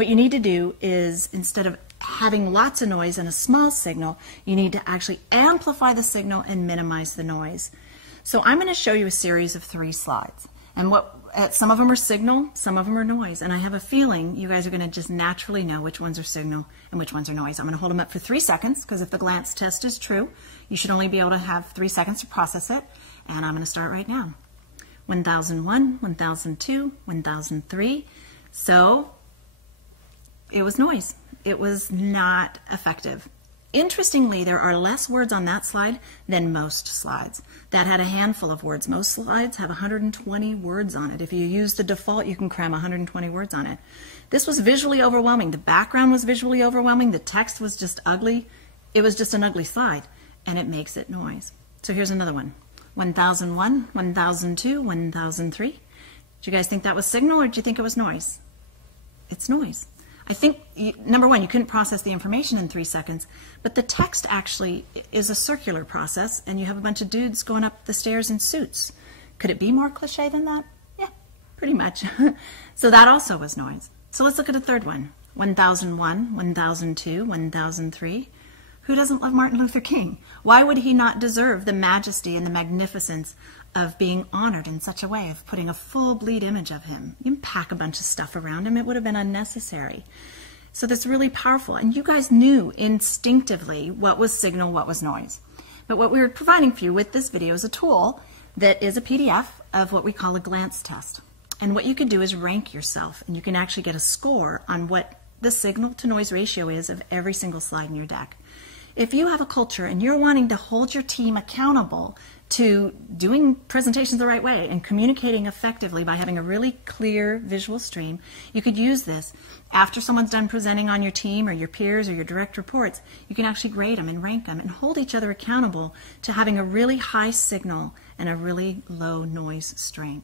What you need to do is, instead of having lots of noise in a small signal, you need to actually amplify the signal and minimize the noise. So I'm going to show you a series of 3 slides. And some of them are signal, some of them are noise. And I have a feeling you guys are going to just naturally know which ones are signal and which ones are noise. I'm going to hold them up for 3 seconds, because if the glance test is true, you should only be able to have 3 seconds to process it. And I'm going to start right now. 1001, 1002, 1003. So it was noise. It was not effective. Interestingly, there are less words on that slide than most slides. That had a handful of words. Most slides have 120 words on it. If you use the default, you can cram 120 words on it. This was visually overwhelming. The background was visually overwhelming. The text was just ugly. It was just an ugly slide, and it makes it noise. So here's another one. 1001, 1002, 1003. Did you guys think that was signal, or did you think it was noise? It's noise. I think, number one, you couldn't process the information in 3 seconds, but the text actually is a circular process, and you have a bunch of dudes going up the stairs in suits. Could it be more cliche than that? Yeah, pretty much. So that also was noise. So let's look at a third one. 1001, 1002, 1003. Who doesn't love Martin Luther King? Why would he not deserve the majesty and the magnificence of being honored in such a way, of putting a full bleed image of him? You can pack a bunch of stuff around him. It would have been unnecessary. So that's really powerful. And you guys knew instinctively what was signal, what was noise. But what we were providing for you with this video is a tool that is a PDF of what we call a glance test. And what you can do is rank yourself, and you can actually get a score on what the signal to noise ratio is of every single slide in your deck. If you have a culture and you're wanting to hold your team accountable to doing presentations the right way and communicating effectively by having a really clear visual stream, you could use this. After someone's done presenting on your team or your peers or your direct reports, you can actually grade them and rank them and hold each other accountable to having a really high signal and a really low noise strength.